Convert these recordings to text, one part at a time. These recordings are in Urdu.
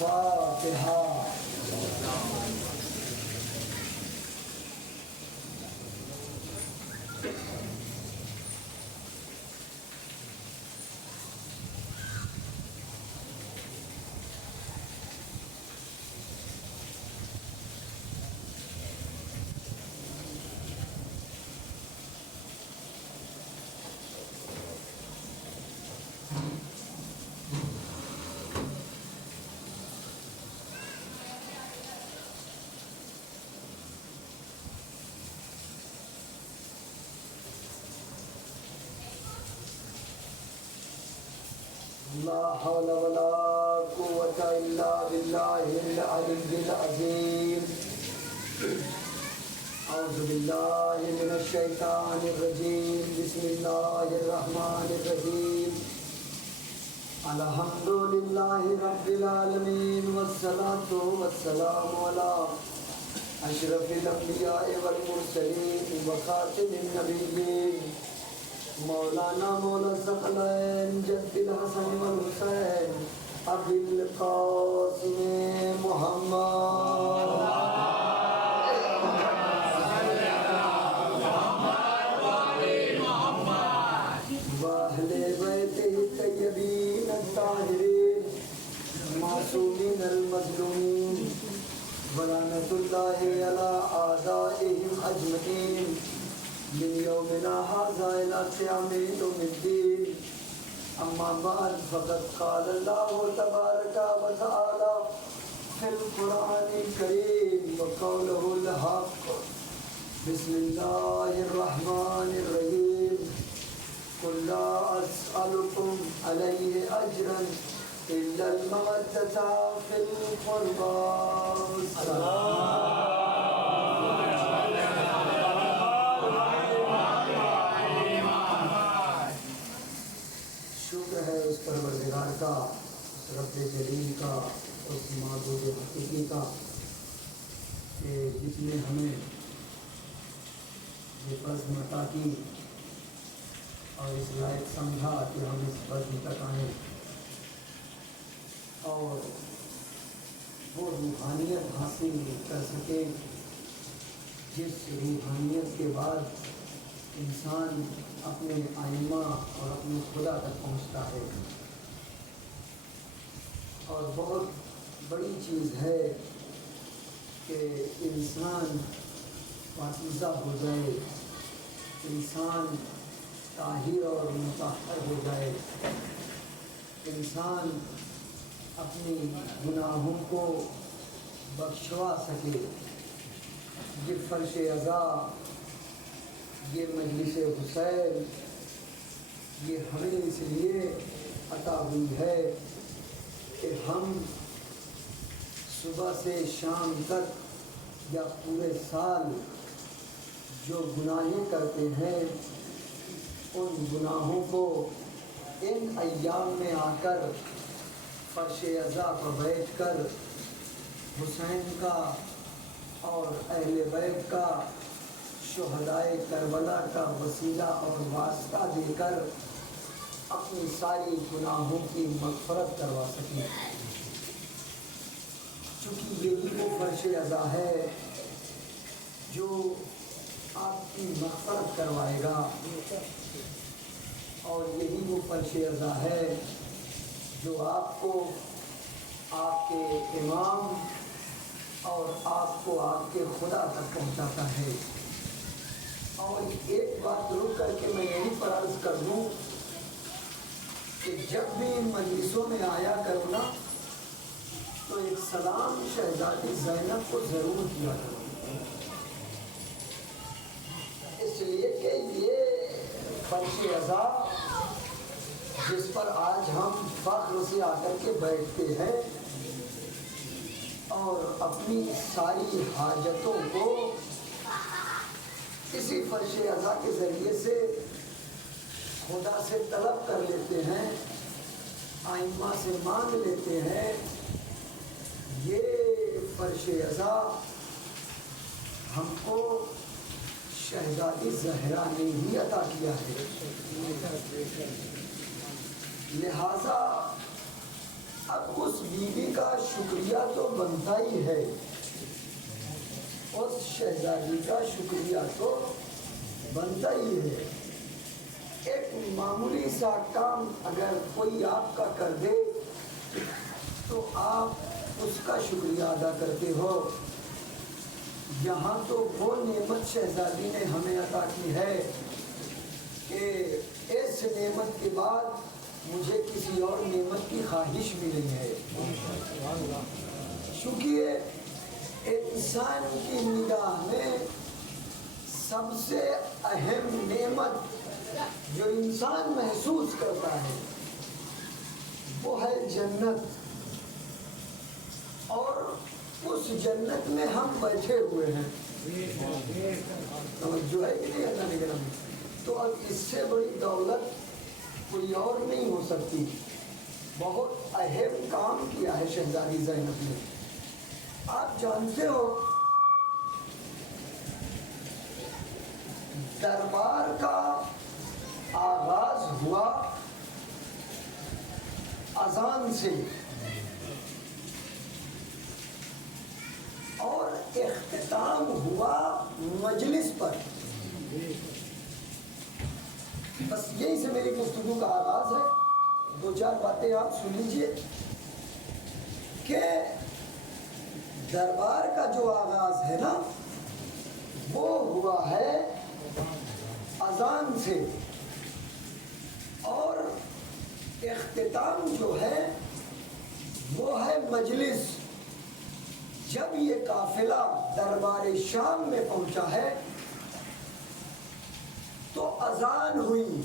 الفاتحہ. لا حول ولا قوة إلا بالله العلي العظيم. أعوذ بالله من الشيطان الرجيم. بسم الله الرحمن الرحيم. الحمد لله رب العالمين والصلاة والسلام على أشرف الأنبياء والمرسلين وخاتم النبيين مولانا مولا الثقلين جد الحسن والحسين أبي القاسم محمد وأهل بيته الطيبين الطاهرين معصومين المظلومين ولعنة الله على أعدائهم أجمعين من يومنا هذا إلى قيام يوم الدين. أما بعد فقد قال الله تبارك وتعالى في القرآن الكريم وقوله الحق. بسم الله الرحمن الرحيم. قل لا أسألكم عليه أجرا إلا المودة في القربى. شکر ہے اس پروردگار کا، اس رب جلیل کا، اس معبود حقیقی کا کہ جس نے ہمیں یہ بزم عطا کی اور اس لائق سمجھا کہ ہم اس بزم تک آئیں اور وہ روحانیت حاصل کر سکیں جس روحانیت کے بعد انسان اپنے آئمہ اور اپنے خدا تک پہنچتا ہے. اور بہت بڑی چیز ہے کہ انسان پاکیزہ ہو جائے، انسان طاہر اور مطہر ہو جائے، انسان اپنی گناہوں کو بخشوا سکے. یہ فرش عزا، یہ مجلس حسین، یہ ہمیں اس لیے عطا ہوئی ہے کہ ہم صبح سے شام تک یا پورے سال جو گناہیں کرتے ہیں ان گناہوں کو ان ایام میں آ کر فرش عزا پر بیٹھ کر حسین کا اور اہل بیت کا، شہدائے کربلا کا وسیلہ اور واسطہ دے کر اپنی ساری گناہوں کی مغفرت کروا سکیں. چونکہ یہی وہ فرش عزا ہے جو آپ کی مغفرت کروائے گا، اور یہی وہ فرش عزا ہے جو آپ کو آپ کے امام اور آپ کو آپ کے خدا تک پہنچاتا ہے. اور ایک بات رک کر کے میں یہی پر عرض کر دوں کہ جب بھی ان مجلسوں میں آیا کرو نا تو ایک سلام شہزادی زینب کو ضرور کیا کرو، اس لیے کہ یہ فرش عزا جس پر آج ہم فخر سے آ کر کے بیٹھتے ہیں اور اپنی ساری حاجتوں کو اسی فرش عزا کے ذریعے سے خدا سے طلب کر لیتے ہیں، آئمہ سے مانگ لیتے ہیں. یہ فرش عزا ہم کو شہزادی زہرا نے ہی عطا کیا ہے. لہذا اب اس بیوی کا شکریہ تو بنتا ہی ہے، اس شہزادی کا شکریہ تو بنتا ہی ہے۔ ایک معمولی سا کام اگر کوئی آپ کا کر دے تو آپ اس کا شکریہ ادا کرتے ہو۔ یہاں تو وہ نعمت شہزادی نے ہمیں عطا کی ہے کہ اس نعمت کے بعد مجھے کسی اور نعمت کی خواہش بھی نہیں ہے، چونکہ انسان کی نگاہ میں سب سے اہم نعمت جو انسان محسوس کرتا ہے وہ ہے جنت، اور اس جنت میں ہم بیٹھے ہوئے ہیں۔ جو ہے کہ نہیں اللہ نگراں میں، تو اب اس سے بڑی دولت کوئی اور نہیں ہو سکتی۔ بہت اہم کام کیا ہے شہزادی زینب نے۔ آپ جانتے ہو دربار کا آغاز ہوا اذان سے اور اختتام ہوا مجلس پر۔ بس یہی سے میری گفتگو کا آغاز ہے۔ دو چار باتیں آپ سن لیجئے کہ دربار کا جو آغاز ہے نا وہ ہوا ہے اذان سے، اور اختتام جو ہے وہ ہے مجلس۔ جب یہ قافلہ دربار شام میں پہنچا ہے تو اذان ہوئی،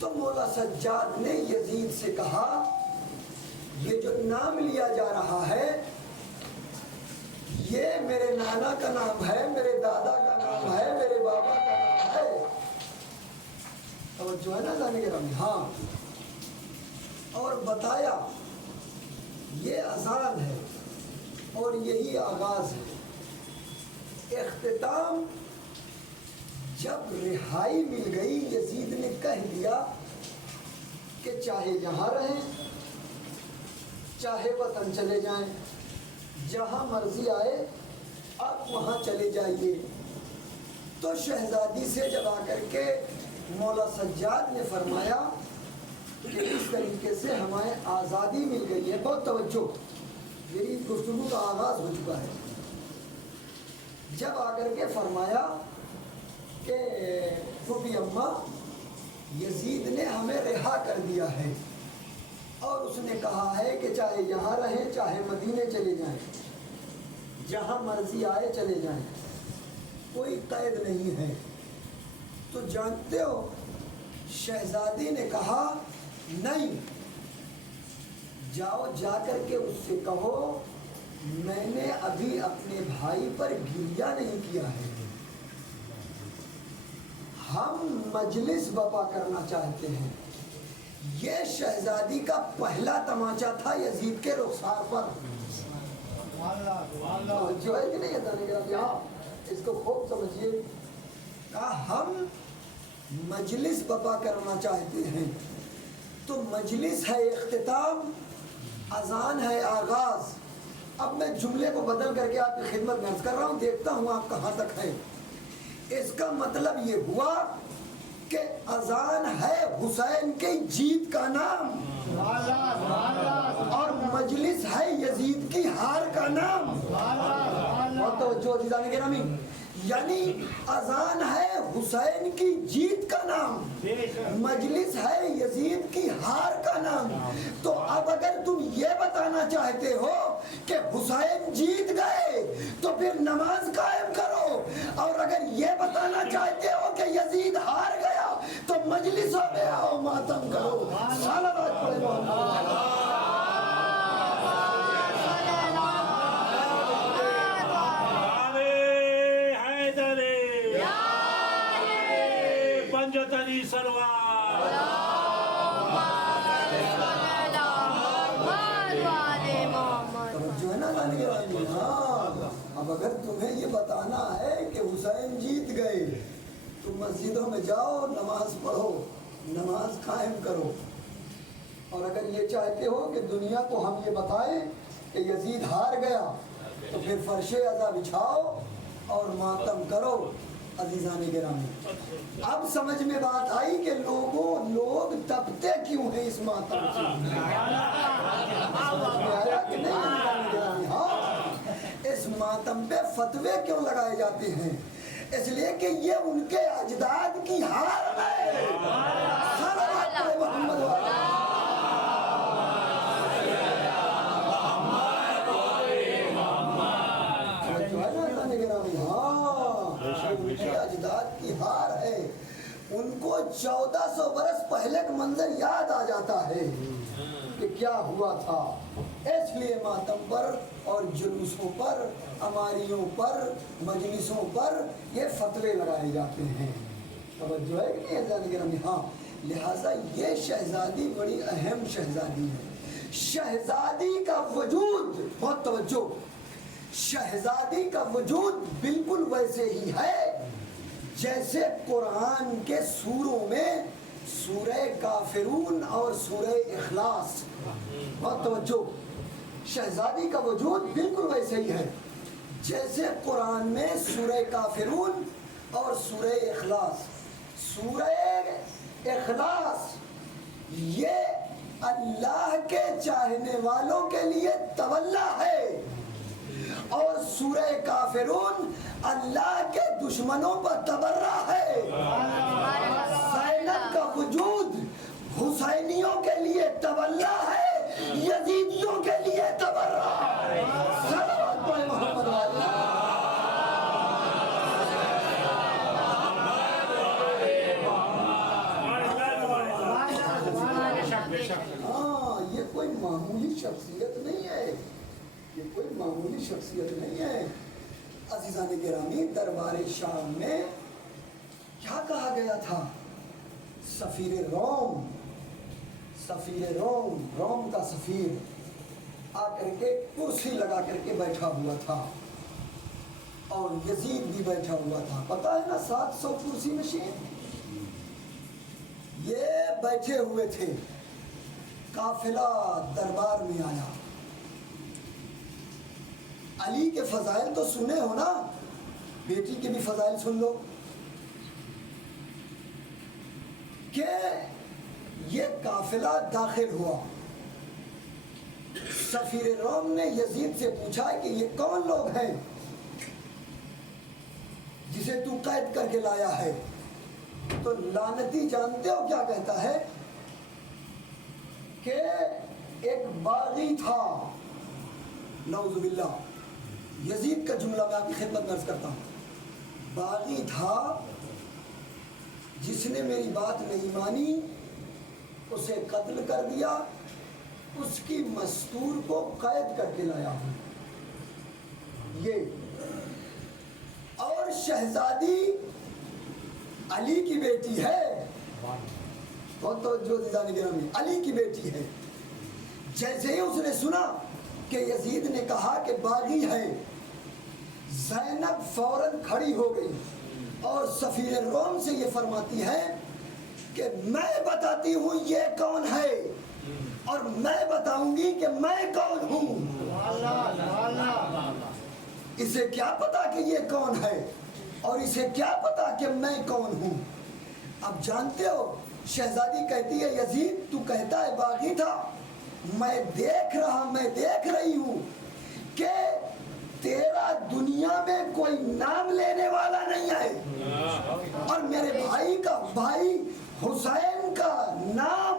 تو مولا سجاد نے یزید سے کہا یہ جو نام لیا جا رہا ہے یہ میرے نانا کا نام ہے، میرے دادا کا نام ہے، میرے بابا کا نام ہے۔ توجہ ہے نا جانے کے رمی؟ ہاں، اور بتایا یہ اذان ہے اور یہی آغاز ہے۔ اختتام جب رہائی مل گئی، یزید نے کہہ دیا کہ چاہے یہاں رہیں چاہے وطن چلے جائیں، جہاں مرضی آئے آپ وہاں چلے جائیے۔ تو شہزادی سے جب آ کر کے مولا سجاد نے فرمایا کہ اس طریقے سے ہمیں آزادی مل گئی ہے، بہت توجہ، میری گفتگو کا آغاز ہو چکا ہے۔ جب آ کر کے فرمایا کہ پھوپھی اماں یزید نے ہمیں رہا کر دیا ہے اور اس نے کہا ہے کہ چاہے یہاں رہیں چاہے مدینے چلے جائیں، جہاں مرضی آئے چلے جائیں، کوئی قید نہیں ہے۔ تو جانتے ہو شہزادی نے کہا نہیں، جاؤ جا کر کے اس سے کہو میں نے ابھی اپنے بھائی پر گریہ نہیں کیا ہے، ہم مجلس برپا کرنا چاہتے ہیں۔ یہ شہزادی کا پہلا تماچا تھا یزید کے رخسار پر۔ جو ہے کہ نہیں ہے، اس کو خوب سمجھیے، کہا ہم مجلس برپا کرنا چاہتے ہیں۔ تو مجلس ہے اختتام، اذان ہے آغاز۔ اب میں جملے کو بدل کر کے آپ کی خدمت میں عرض کر رہا ہوں، دیکھتا ہوں آپ کہاں تک ہے۔ اس کا مطلب یہ ہوا کہ اذان ہے حسین کی جیت کا نام، اور مجلس ہے یزید کی ہار کا نام۔ بہت توجہ عزیزان گرامی، یعنی اذان ہے حسین کی جیت کا نام، مجلس ہے یزید کی ہار کا نام۔ تو اب اگر تم یہ بتانا چاہتے ہو کہ حسین جیت گئے تو پھر نماز قائم کرو، اور اگر یہ بتانا چاہتے ہو کہ یزید ہار گیا تو مجلسوں میں آؤ ماتم کرو۔ صلوات پڑھے محمد۔ اب اگر تمہیں یہ بتانا ہے کہ حسین جیت گئے تو مسجدوں میں جاؤ، نماز پڑھو، نماز قائم کرو۔ اور اگر یہ چاہتے ہو کہ دنیا کو ہم یہ بتائیں کہ یزید ہار گیا تو پھر فرش عزا بچھاؤ اور ماتم کرو۔ عزیزان گرامی، اب سمجھ میں بات آئی کہ لوگ تپتے کیوں ہیں اس ماتم سے؟ سمجھ میں آیا کہ نہیں عزیزان گرامی؟ ہاں، اس ماتم پہ فتوے کیوں لگائے جاتے ہیں؟ اس لیے کہ یہ ان کے اجداد کی ہار ہے۔ صلوات پڑھے محمد والے۔ ان کے اجداد کی ہار ہے۔ ان کو 1400 برس پہلے کا منظر یاد آ جاتا ہے کہ کیا ہوا تھا۔ اس لیے ماتم پر اور جلوسوں پر، اماریوں پر، مجلسوں پر یہ فتوے لگائے جاتے ہیں۔ توجہ ہے کہ نہیں عزیزان گرامی؟ ہاں، لہٰذا یہ شہزادی بڑی اہم شہزادی ہے۔ شہزادی کا وجود، بہت توجہ، شہزادی کا وجود بالکل ویسے ہی ہے جیسے قرآن کے سوروں میں سورہ کافرون اور سورہ اخلاص۔ بہت توجہ، شہزادی کا وجود بالکل ویسے ہی ہے جیسے قرآن میں سورہ کافرون اور سورہ اخلاص۔ سورہ اخلاص یہ اللہ کے چاہنے والوں کے لیے تولا ہے، اور سورہ کافرون اللہ کے دشمنوں پر تبرہ ہے۔ زینب کا وجود حسینیوں کے لیے تولا ہے، یزیدیوں کے لیے تبرہ ہے۔ صلوات پڑھے محمد والے۔ ہاں، یہ کوئی معمولی شخصیت نہیں ہے، یہ کوئی معمولی شخصیت نہیں ہے۔ عزیزان گرامی، دربار شام میں کیا کہا گیا تھا؟ سفیر روم، روم کا سفیر آ کر کے کرسی لگا کر کے بیٹھا ہوا تھا، اور یزید بھی بیٹھا ہوا تھا۔ پتہ ہے نا، 700 کرسی نشین یہ بیٹھے ہوئے تھے۔ قافلہ دربار میں آیا۔ علی کے فضائل تو سنے ہو نا، بیٹی کے بھی فضائل سن لو کہ یہ قافلہ داخل ہوا۔ سفیر روم نے یزید سے پوچھا کہ یہ کون لوگ ہیں جسے تو قید کر کے لایا ہے؟ تو لعنتی جانتے ہو کیا کہتا ہے کہ ایک باغی تھا، نعوذ باللہ، یزید کا جملہ میں آپ کی خدمت میں عرض کرتا ہوں، باغی تھا جس نے میری بات نہیں مانی، اسے قتل کر دیا، اس کی مستور کو قید کر کے لایا ہوں۔ یہ اور شہزادی علی کی بیٹی ہے، بہت توجہ عزیزان گرامی، علی کی بیٹی ہے۔ جیسے ہی اس نے سنا کہ یزید نے کہا کہ باغی ہے، زینب فوراً کھڑی ہو گئی اور سفیر روم سے یہ فرماتی ہے کہ میں بتاتی ہوں یہ کون ہے، اور میں بتاؤں گی کہ میں کون ہوں۔ اسے کیا پتا کہ یہ کون ہے، اور اسے کیا پتا کہ میں کون ہوں۔ اب جانتے ہو، شہزادی کہتی ہے یزید تو کہتا ہے باغی تھا، میں دیکھ رہی ہوں کہ تیرا دنیا میں کوئی نام لینے والا نہیں ہے، اور میرے بھائی حسین کا نام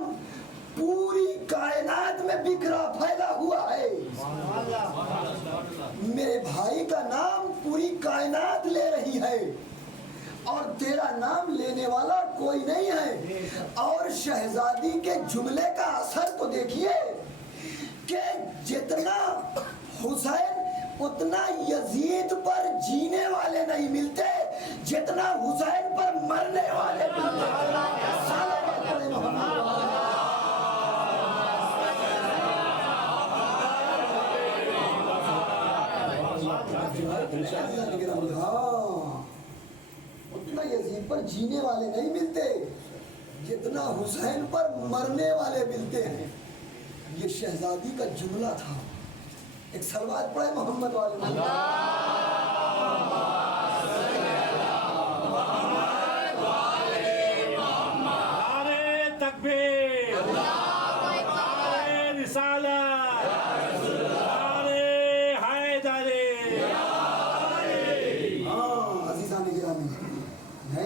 پوری کائنات میں بکھرا پھیلا ہوا ہے۔ میرے بھائی کا نام پوری کائنات لے رہی ہے، اور تیرا نام لینے والا کوئی نہیں ہے۔ اور شہزادی کے جملے کا اثر تو دیکھیے کہ جتنا حسین اتنا یزید پر جینے والے نہیں ملتے جتنا حسین پر مرنے والے ملتے۔ اتنا یزید پر جینے والے نہیں ملتے جتنا حسین پر مرنے والے ملتے ہیں۔ یہ شہزادی کا جملہ تھا. ایک صلوات پڑھے محمد والے نہیں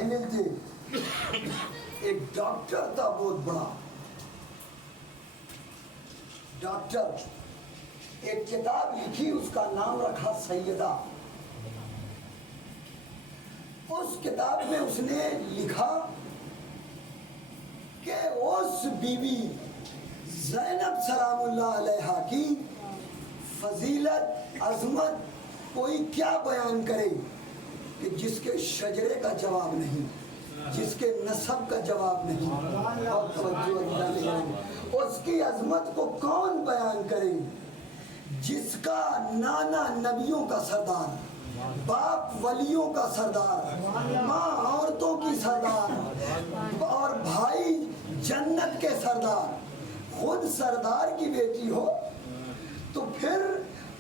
ملتے. ایک ڈاکٹر تھا بہت بڑا ڈاکٹر, ایک کتاب لکھی, اس کا نام رکھا سیدہ. اس کتاب میں اس نے لکھا کہ اس بی بی زینب سلام اللہ علیہا کی فضیلت عظمت کوئی کیا بیان کرے کہ جس کے شجرے کا جواب نہیں, جس کے نسب کا جواب نہیں. اور توجہ, اس کی عظمت کو کون بیان کرے جس کا نانا نبیوں کا سردار, باپ ولیوں کا سردار, ماں عورتوں کی سردار اور بھائی جنت کے سردار, خود سردار کی بیٹی ہو تو پھر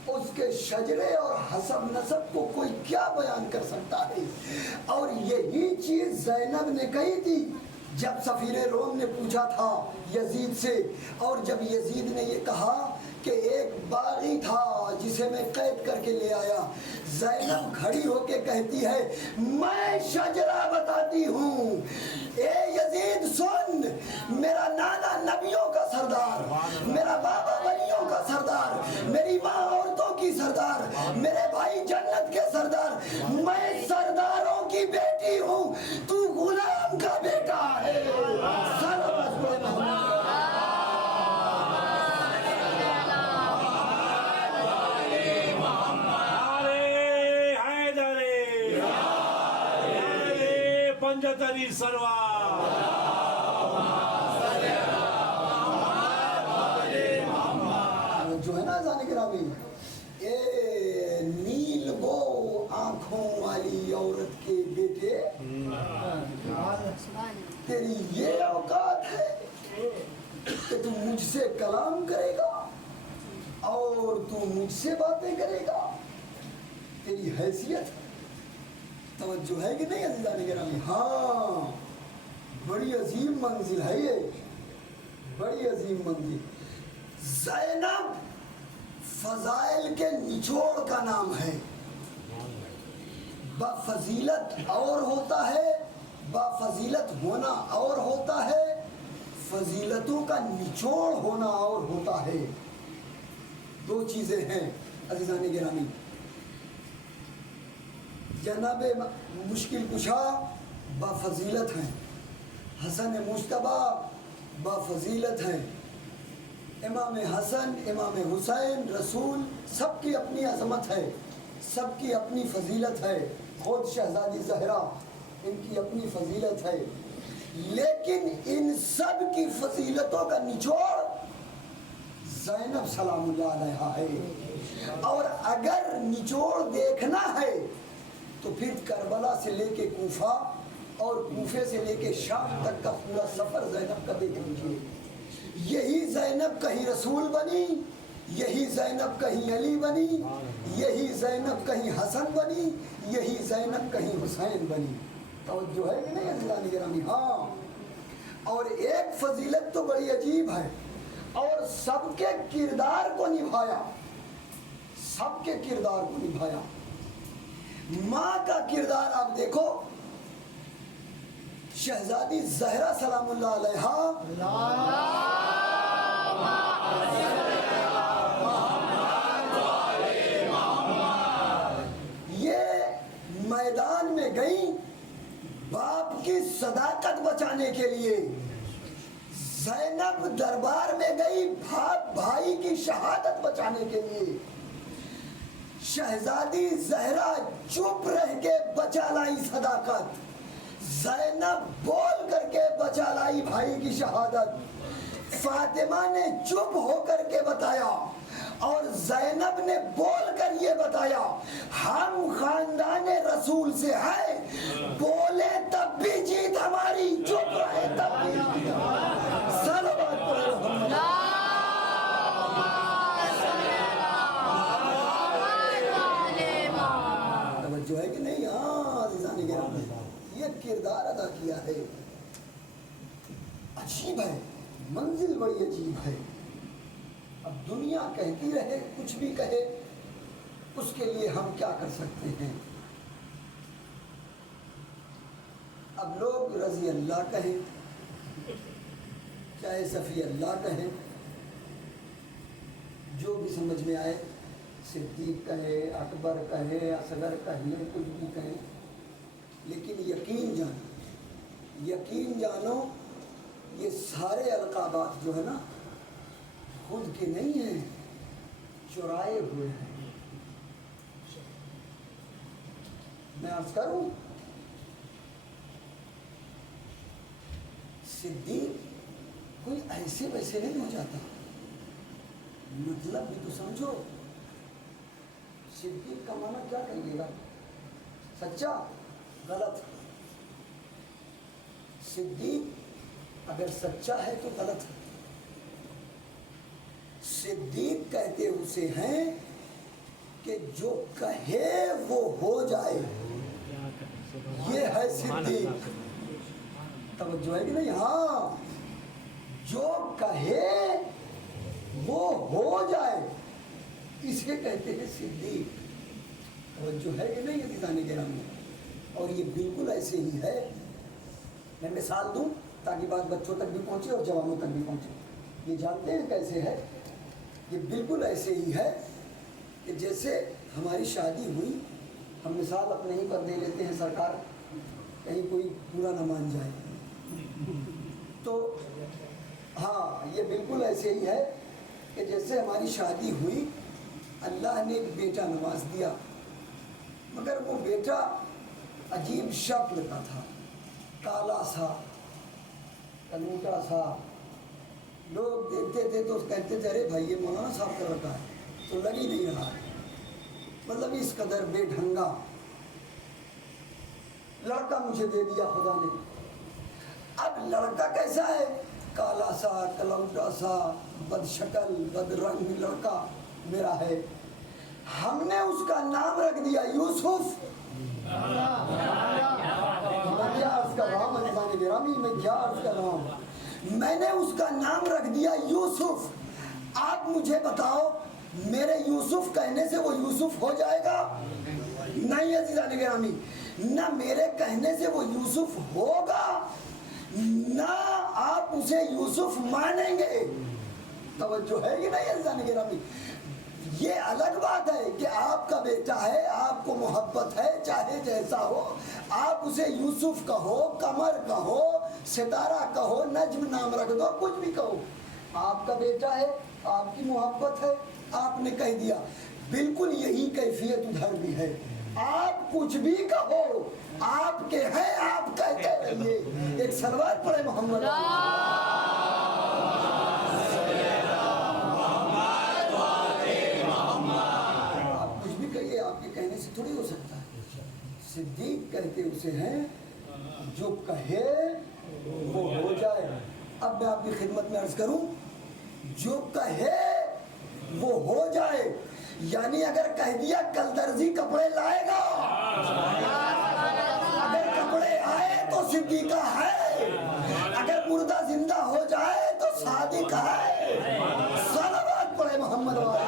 اس کے شجرے اور حسب نسب کو کوئی کیا بیان کر سکتا ہے. اور یہی چیز زینب نے کہی تھی جب سفیر روم نے پوچھا تھا یزید سے, اور جب یزید نے یہ کہا کہ ایک باغی تھا جسے میں قید کر کے لے آیا, زینب کھڑی ہو کے کہتی ہے میں شجرہ بتاتی ہوں, اے یزید سن, میرا نانا نبیوں کا سردار, میرا بابا ولیوں کا سردار, میری ماں عورتوں کی سردار, میرے بھائی جنت کے سردار, میں سرداروں کی بیٹی ہوں, تو غلام کا بیٹا ہے. پنجتری سروا جو ہے نا زانی گرامی, اے نیل بو آنکھوں والی عورت کے بیٹے, تیری یہ اوقات ہے کہ تو مجھ سے کلام کرے گا اور تو مجھ سے باتیں کرے گا, تیری حیثیت توجہ ہے کہ نہیں عزیزان گرامی؟ ہاں, بڑی عظیم منزل ہے یہ, بڑی عظیم منزل. زینب فضائل کے نچوڑ کا نام ہے. بفضیلت اور ہوتا ہے, بفضیلت ہونا اور ہوتا ہے, فضیلتوں کا نچوڑ ہونا اور ہوتا ہے. دو چیزیں ہیں عزیزان گرامی. جناب مشکل کشا بافضیلت ہیں, حسن مجتبی بافضیلت ہیں, امام حسن امام حسین رسول سب کی اپنی عظمت ہے, سب کی اپنی فضیلت ہے. خود شہزادی زہرا ان کی اپنی فضیلت ہے, لیکن ان سب کی فضیلتوں کا نچوڑ زینب سلام اللہ علیہا ہے. اور اگر نچوڑ دیکھنا ہے تو پھر کربلا سے لے کے کوفہ اور کوفے سے لے کے شام تک کا پورا سفر زینب کا دیکھ لیجیے. یہی زینب کہیں رسول بنی, یہی زینب کہیں علی بنی, یہی زینب کہیں حسن بنی, یہی زینب کہیں حسین بنی. توجہ ہے کہ نہیں عزیزان گرامی؟ ہاں. اور ایک فضیلت تو بڑی عجیب ہے, اور سب کے کردار کو نبھایا, سب کے کردار کو نبھایا. ماں کا کردار آپ دیکھو, شہزادی زہرا سلام اللہ علیہا یہ میدان میں گئی باپ کی صداقت بچانے کے لیے. زینب دربار میں گئی بھائی کی شہادت بچانے کے لیے. شہزادی زہرا چپ رہ کے بچا لائی صداقت, زینب بول کر کے بچا لائی بھائی کی شہادت. فاطمہ نے چپ ہو کر کے بتایا اور زینب نے بول کر یہ بتایا ہم خاندان رسول سے ہے, بولے تب بھی جیت ہماری, چپ رہے تب بھی جیت ہماری. کردار ادا کیا ہے، عجیب ہے، منزل بڑی عجیب ہے۔ اب دنیا کہتی رہے، کچھ بھی کہے، اس کے لیے ہم کیا کر سکتے ہیں؟ اب لوگ رضی اللہ کہیں، چاہے صفی اللہ کہیں، جو بھی سمجھ میں آئے، صدیق کہے، اکبر کہے، اصغر کہے، کچھ بھی کہیں، لیکن یقین جانو یہ سارے القابات جو ہے نا خود کے نہیں ہیں، چرائے ہوئے ہیں۔ میں عرض کروں، صدیق کوئی ایسے ویسے نہیں ہو جاتا، مطلب بھی تو سمجھو۔ صدیق کا معنی کیا کہیے گا؟ سچا؟ غلط۔ صدیق اگر سچا ہے تو غلط ہے۔ صدیق کہتے اسے ہیں کہ جو کہے وہ ہو جائے، یہ ہے صدیق۔ توجہ ہے کہ نہیں؟ ہاں، جو کہے وہ ہو جائے، اسے کہتے ہیں صدیق۔ توجہ ہے کہ نہیں عزیزان گرامی؟ اور یہ بالکل ایسے ہی ہے۔ میں مثال دوں تاکہ بات بچوں تک بھی پہنچے اور جوانوں تک بھی پہنچے۔ یہ جانتے ہیں کیسے ہے؟ یہ بالکل ایسے ہی ہے کہ جیسے ہماری شادی ہوئی، ہم مثال اپنے ہی پر دے لیتے ہیں، سرکار کہیں کوئی پورا نہ مان جائے تو ہاں، یہ بالکل ایسے ہی ہے کہ جیسے ہماری شادی ہوئی، اللہ نے ایک بیٹا نواز دیا، مگر وہ بیٹا عجیب شکل کا تھا، کالا سا، کلوٹا سا۔ لوگ دیکھتے تھے تو کہتے تھے ارے بھائی یہ مولانا صاحب کا لڑکا ہے، تو لگ ہی نہیں رہا ہے، مطلب اس قدر بے ڈھنگا لڑکا مجھے دے دیا خدا نے۔ اب لڑکا کیسا ہے؟ کالا سا، کلوٹا سا، بد شکل، بد رنگ لڑکا میرا ہے۔ ہم نے اس کا نام رکھ دیا یوسف۔ میں کیا عرض کر رہا ہوں عزیزان گرامی، میں کیا عرض کر رہا ہوں؟ میں نے اس کا نام رکھ دیا یوسف۔ آپ مجھے بتاؤ، میرے یوسف کہنے سے وہ یوسف ہو جائے گا؟ نہیں عزیزان گرامی، نہ میرے کہنے سے وہ یوسف ہوگا، نہ آپ اسے یوسف مانیں گے۔ توجہ ہے کہ نہیں عزیزان گرامی؟ یہ الگ بات ہے کہ آپ کا بیٹا ہے، آپ کو محبت ہے، چاہے جیسا ہو، آپ اسے یوسف کہو، قمر کہو، ستارہ کہو، نجم نام رکھ دو، کچھ بھی کہو، آپ کا بیٹا ہے، آپ کی محبت ہے، آپ نے کہہ دیا۔ بالکل یہی کیفیت ادھر بھی ہے، آپ کچھ بھی کہو، آپ کے ہیں، آپ کہتے رہیے۔ ایک صلوات پڑھے محمد۔ کہنے سے تھوڑی ہو سکتا ہے۔ صدیق کہتے اسے ہیں جو کہے وہ ہو جائے۔ اب میں آپ کی خدمت میں عرض کروں، جو کہے وہ ہو جائے، یعنی اگر کہہ دیا کل درزی کپڑے لائے گا، اگر کپڑے آئے تو صدیقہ ہے، اگر مردہ زندہ ہو جائے تو صادق ہے۔ صلوات پڑھے محمد والا۔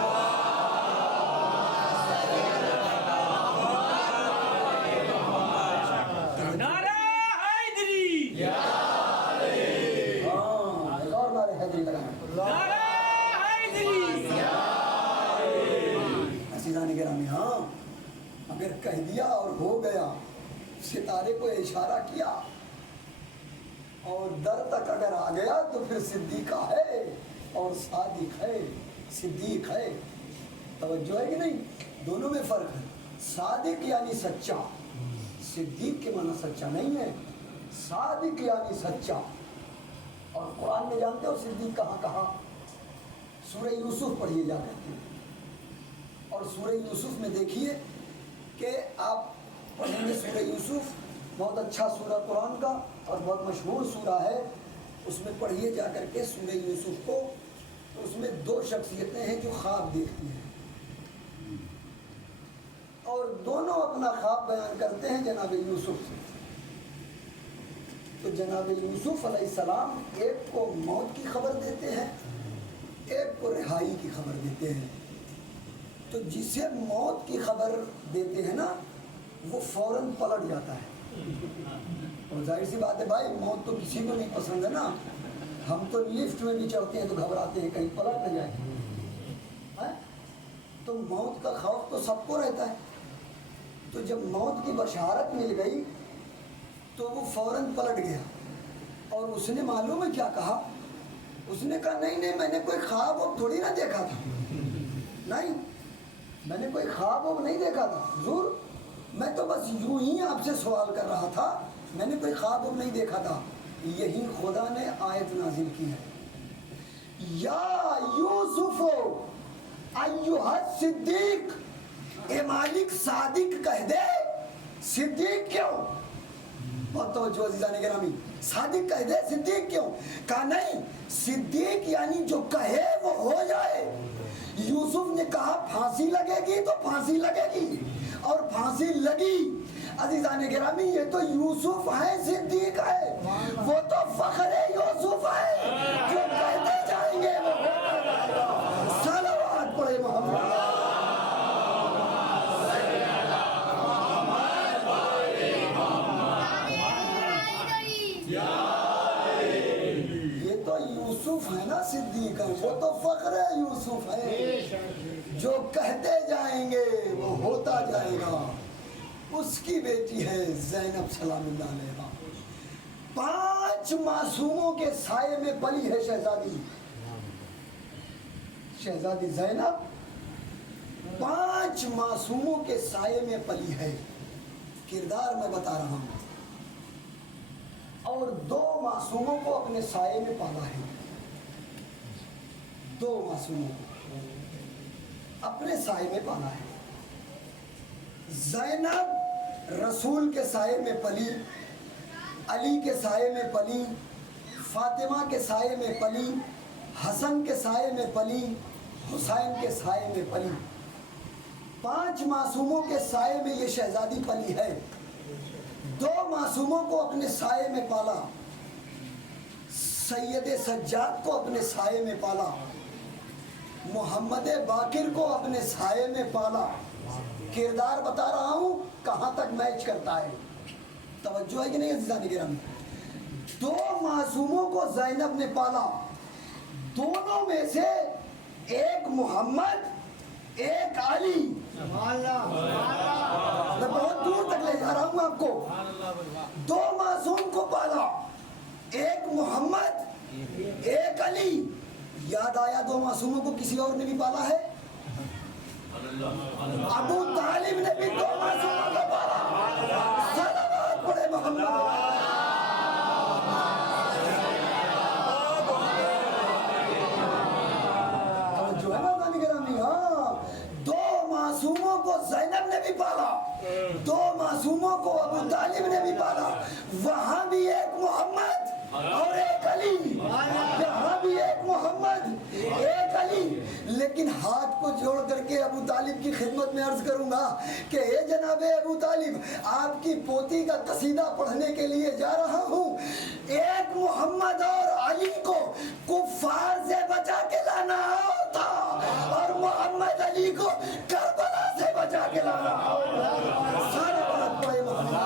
ہاں، اگر کہہ دیا اور ہو گیا، ستارے کو اشارہ کیا اور در تک اگر آ گیا تو پھر صدیقہ ہے اور صادق ہے، صدیق ہے۔ توجہ ہے کہ نہیں؟ دونوں میں فرق ہے۔ صادق یعنی سچا، صدیق کے معنی سچا نہیں ہے، صادق یعنی سچا۔ اور قرآن میں جانتے ہو صدیق کہاں کہا؟ سورہ یوسف پڑھیے جا کر کے، اور سورہ یوسف میں دیکھیے کہ آپ پڑھیں گے سورہ یوسف، بہت اچھا سورہ قرآن کا اور بہت مشہور سورہ ہے، اس میں پڑھیے جا کر کے سورہ یوسف کو۔ تو اس میں دو شخصیتیں ہیں جو خواب دیکھتی ہیں، اور دونوں اپنا خواب بیان کرتے ہیں جناب یوسف سے۔ تو جناب یوسف علیہ السلام ایک کو موت کی خبر دیتے ہیں، ایک کو رہائی کی خبر دیتے ہیں۔ تو جسے موت کی خبر دیتے ہیں نا وہ فوراً پلٹ جاتا ہے، اور ظاہر سی بات ہے بھائی موت تو کسی کو نہیں پسند ہے نا، ہم تو لفٹ میں بھی چڑھتے ہیں تو گھبراتے ہیں کہیں پلٹ نہ جائے، تو موت کا خوف تو سب کو رہتا ہے۔ تو جب موت کی بشارت مل گئی تو وہ فوراً پلٹ گیا، اور اس نے معلوم ہے کیا کہا؟ اس نے کہا نہیں میں نے کوئی خواب اب تھوڑی نہ دیکھا تھا، نہیں میں نے کوئی خواب اب نہیں دیکھا تھا حضور، میں تو بس یوں ہی آپ سے سوال کر رہا تھا، میں نے کوئی خواب اب نہیں دیکھا تھا۔ یہی خدا نے آیت نازل کی ہے، یا یوسف ایھا الصدیق، اے مالک صادق کہہ دے، صدیق کیوں؟ بہت توجہ عزیزان گرامی، صادق کہہ دے صدیق کیوں؟ کہا نہیں صدیق یعنی جو کہے وہ ہو جائے۔ یوسف نے کہا پھانسی لگے گی تو پھانسی لگے گی، اور پھانسی لگی۔ عزیزان گرامی یہ تو یوسف ہے، صدیق ہے، وہ تو فخر یوسف ہے، جو کہتے جائیں گے وہ ہوتا جائے گا۔ صلوات پڑھے محمد۔ یہ تو یوسف ہے نا، صدیق ہے، وہ تو فخر یوسف ہے، جو کہتے جائیں گے وہ ہوتا جائے گا۔ اس کی بیٹی ہے زینب سلام اللہ علیہا، 5 معصوموں کے سائے میں پلی ہے شہزادی زینب، 5 معصوموں کے سائے میں پلی ہے، کردار میں بتا رہا ہوں، اور 2 معصوموں کو اپنے سائے میں پالا ہے، 2 معصوموں کو اپنے سائے میں پالا ہے۔ زینب رسول کے سائے میں پلی، علی کے سائے میں پلی، فاطمہ کے سائے میں پلی، حسن کے سائے میں پلی، حسین کے سائے میں پلی، 5 معصوموں کے سائے میں یہ شہزادی پلی ہے۔ 2 معصوموں کو اپنے سائے میں پالا، سید سجاد کو اپنے سائے میں پالا، محمد باقر کو اپنے سائے میں پالا۔ کردار بتا رہا ہوں کہاں تک میچ کرتا ہے، توجہ ہے کہ نہیں عزیزان گرامی؟ 2 معصوموں کو زینب نے پالا، دونوں میں سے ایک محمد ایک علی، میں بہت دور تک لے جا رہا ہوں آپ کو۔ 2 معصوم کو پالا، ایک محمد ایک علی۔ یاد آیا 2 معصوموں کو کسی اور نے بھی پالا ہے، ابو طالب نے بھی 2 معصوموں کو پالا۔ صلوات پڑھے محمد۔ جو ہے نا گرامی، ہاں 2 معصوموں کو زینب نے بھی پالا، 2 معصوموں کو ابو طالب نے بھی پالا۔ وہاں بھی ایک محمد اور ایک علی، یہاں بھی ایک محمد ایک علی۔ لیکن ہاتھ کو جوڑ کر کے ابو طالب کی خدمت میں عرض کروں گا کہ اے جناب ابو طالب، آپ کی پوتی کا قصیدہ پڑھنے کے لیے جا رہا ہوں، ایک محمد اور علی کو کفار سے بچا کے لانا ہوتا، اور محمد علی کو کربلا سے بچا کے لانا ہوتا۔ سارا بات پڑھے محمد۔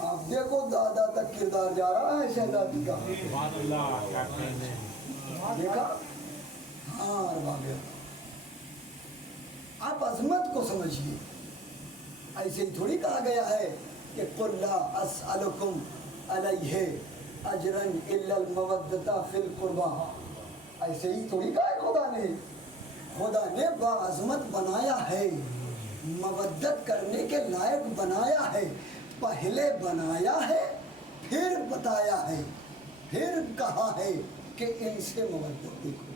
آپ دیکھو دادا تک کردار جا رہا ہے شہزادی کا، دیکھا؟ ہاں آپ عظمت کو سمجھیے، ایسے ہی تھوڑی کہا گیا ہے کہ قُلْ لَا أَسْأَلُكُمْ عَلَيْهِ اجرن الا المودۃ فی القربى، ایسے ہی تھوڑی کہا ہے خدا نے باعظمت بنایا ہے، مودت کرنے کے لائق بنایا ہے، پہلے بنایا ہے پھر بتایا ہے، پھر کہا ہے کہ ان سے مودت دیکھو،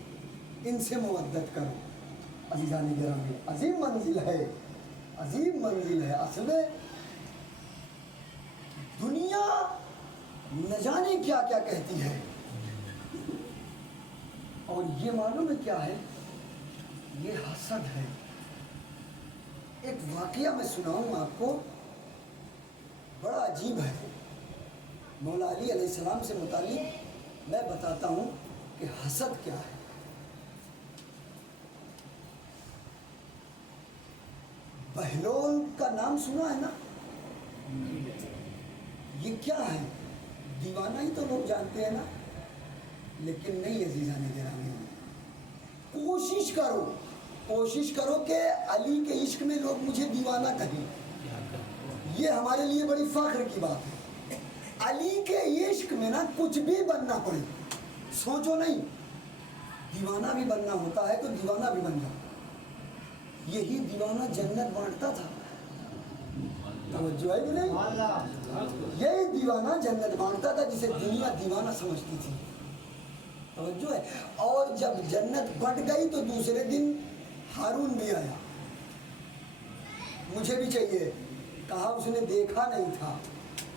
ان سے مودت کرو۔ عزیزان گرامی، عظیم منزل ہے عظیم منزل ہے. اصل میں دنیا نہ جانے کیا کیا کہتی ہے، اور یہ معلوم ہے کیا ہے؟ یہ حسد ہے. ایک واقعہ میں سناؤں آپ کو، بڑا عجیب ہے. مولا علی علیہ السلام سے متعلق میں بتاتا ہوں کہ حسد کیا ہے. بہلول کا نام سنا ہے نا؟ یہ کیا ہے؟ دیوانہ ہی تو لوگ جانتے ہیں نا، لیکن نہیں عزیزان گرامی. کوشش کرو کہ علی کے عشق میں لوگ مجھے دیوانہ کہیں. یہ ہمارے لیے بڑی فخر کی بات ہے. علی کے عشق میں نا کچھ بھی بننا پڑے، سوچو نہیں، دیوانہ بھی بننا ہوتا ہے تو دیوانہ بھی بن جاؤ. یہی دیوانہ جنت بانٹتا تھا. توجہ ہے کہ نہیں؟ یہی دیوانہ جنت بانٹتا تھا جسے دنیا دیوانہ سمجھتی تھی. توجہ ہے. اور جب جنت بٹ گئی تو دوسرے دن ہارون بھی آیا، مجھے بھی چاہیے. کہا اس نے دیکھا نہیں تھا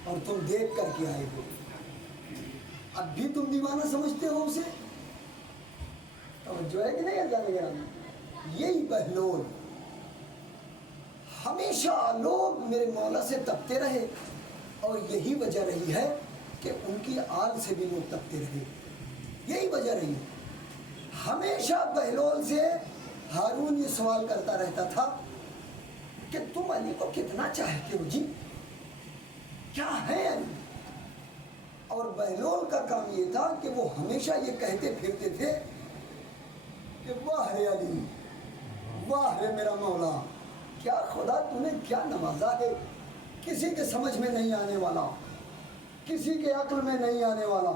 اور تم دیکھ کر کے آئے ہو. اب بھی تم دیوانہ سمجھتے ہو اسے. توجہ ہے کہ نہیں جانے گا؟ یہی بہلول. ہمیشہ لوگ میرے مولا سے تپتے رہے، اور یہی وجہ رہی ہے کہ ان کی آل سے بھی لوگ تپتے رہے. یہی وجہ رہی ہے. ہمیشہ بہلول سے ہارون یہ سوال کرتا رہتا تھا کہ تم علی کو کتنا چاہتے ہو جی، کیا ہے علی؟ اور بہلول کا کام یہ تھا کہ وہ ہمیشہ یہ کہتے پھرتے تھے کہ واہ رے علی، واہ رے میرا مولا، کیا خدا تو نے کیا نوازا ہے، کسی کے سمجھ میں نہیں آنے والا، کسی کے عقل میں نہیں آنے والا.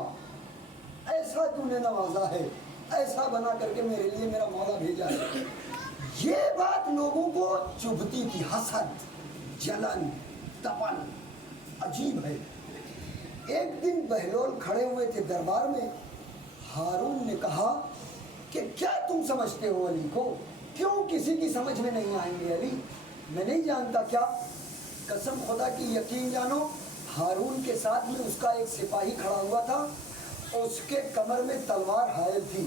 ایسا تو نے نوازا ہے، ایسا بنا کر کے میرے لیے میرا مولا بھیجا ہے. یہ بات لوگوں کو چبھتی تھی. حسد، جلن، تپن. عجیب ہے. ایک دن بہلول کھڑے ہوئے تھے دربار میں. ہارون نے کہا کہ کیا تم سمجھتے ہو علی کو؟ کیوں کسی کی سمجھ میں نہیں آئیں گے علی؟ میں نہیں جانتا کیا؟ قسم خدا کی یقین جانو، ہارون کے ساتھ میں اس کا ایک سپاہی کھڑا ہوا تھا. اس کے کمر میں تلوار حائل تھی،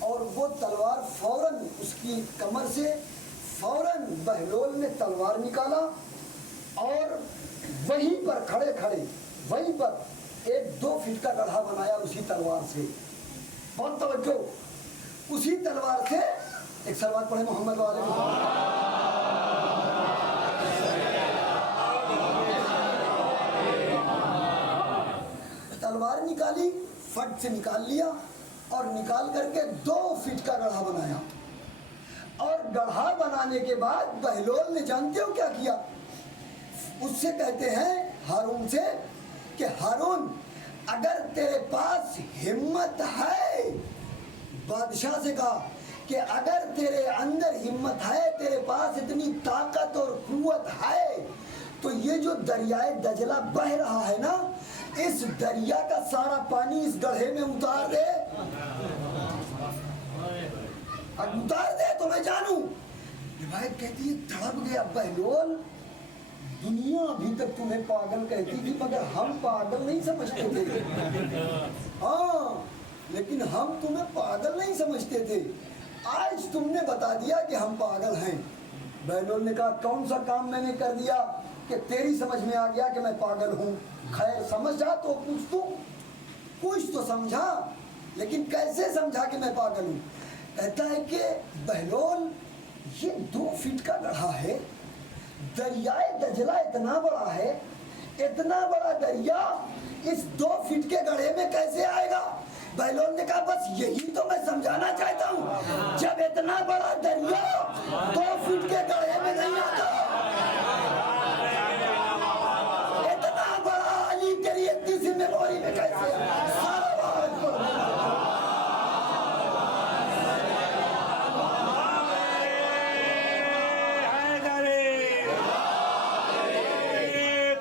اور وہ تلوار فوراً اس کی کمر سے فوراً بہلول نے تلوار نکالا، اور وہیں پر کھڑے کھڑے وہیں پر ایک 2 فٹ کا گڑھا بنایا اسی تلوار سے. بہت توجہ، اسی تلوار سے. ایک سلوات پڑھے محمد والے تلوار نکالی، فٹ سے نکال لیا، اور نکال کر کے 2 فٹ کا گڑھا بنایا. اور گڑھا بنانے کے بعد بہلول نے جانتے ہو کیا کیا؟ اس سے کہتے ہیں ہارون سے کہ ہارون، اگر تیرے پاس ہمت ہے، بادشاہ سے کہا کہ اگر تیرے اندر ہمت ہے، تیرے پاس اتنی طاقت اور قوت ہے، تو یہ جو دریائے دجلہ بہہ رہا ہے نا، اس دریا کا سارا پانی اس گڑھے میں اتار دے. اتار دے تو میں جانوں. روایت کہتی ہے تڑپ گیا بہلول. دنیا ابھی تک تمہیں پاگل کہتی تھی، مگر ہم پاگل نہیں سمجھتے تھے. ہاں، لیکن ہم تمہیں پاگل نہیں سمجھتے تھے. آج تم نے بتا دیا کہ ہم پاگل ہیں. بہلول نے کہا کون سا کام میں نے کر دیا کہ تیری سمجھ میں آ گیا کہ میں پاگل ہوں؟ خیر سمجھا تو کچھ تو سمجھا، لیکن کیسے سمجھا کہ میں پاگل ہوں؟ کہتا ہے کہ بہلول، یہ 2 فٹ کا گڑھا ہے، دریائے دجلہ اتنا بڑا ہے، اتنا بڑا دریا اس 2 فٹ کے گڑھے میں کیسے آئے گا؟ بہلول نے کہا بس یہی تو میں سمجھانا چاہتا ہوں. جب اتنا بڑا دریا 2 فٹ کے گڑھے میں نہیں آتا، اتنا بڑا علی تیری اتنی سی میموری میں کیسے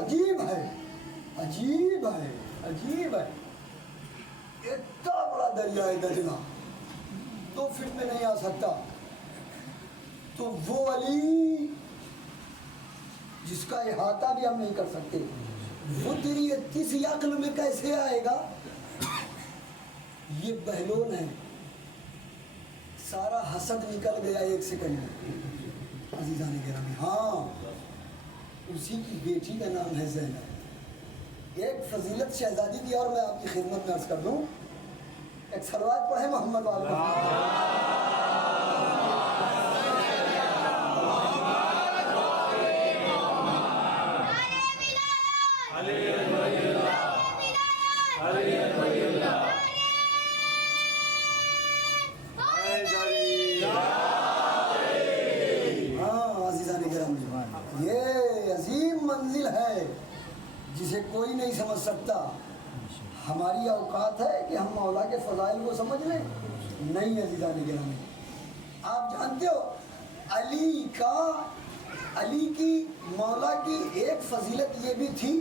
عجیب ہے، عجیب ہے، عجیب ہے. جائے دجنا تو فٹ میں نہیں آ سکتا. تو وہ علی جس کا احاطہ بھی ہم نہیں کر سکتے وہ تیری 31 عقل میں کیسے آئے گا؟ یہ بہلول ہے. سارا حسد نکل گیا 1 سیکنڈ میں عزیزان گرامی. ہاں اسی کی بیٹی کا نام ہے زینب. ایک فضیلت شہزادی کی اور میں آپ کی خدمت میں عرض کر دوں. ایک صلوات پڑھے محمد والے. یہ عظیم منزل ہے جسے کوئی نہیں سمجھ سکتا. ہماری اوقات ہے کہ ہم مولا کے فضائل کو سمجھ لیں؟ نہیں عزیزان گرامی. آپ جانتے ہو علی کی مولا کی ایک فضیلت یہ بھی تھی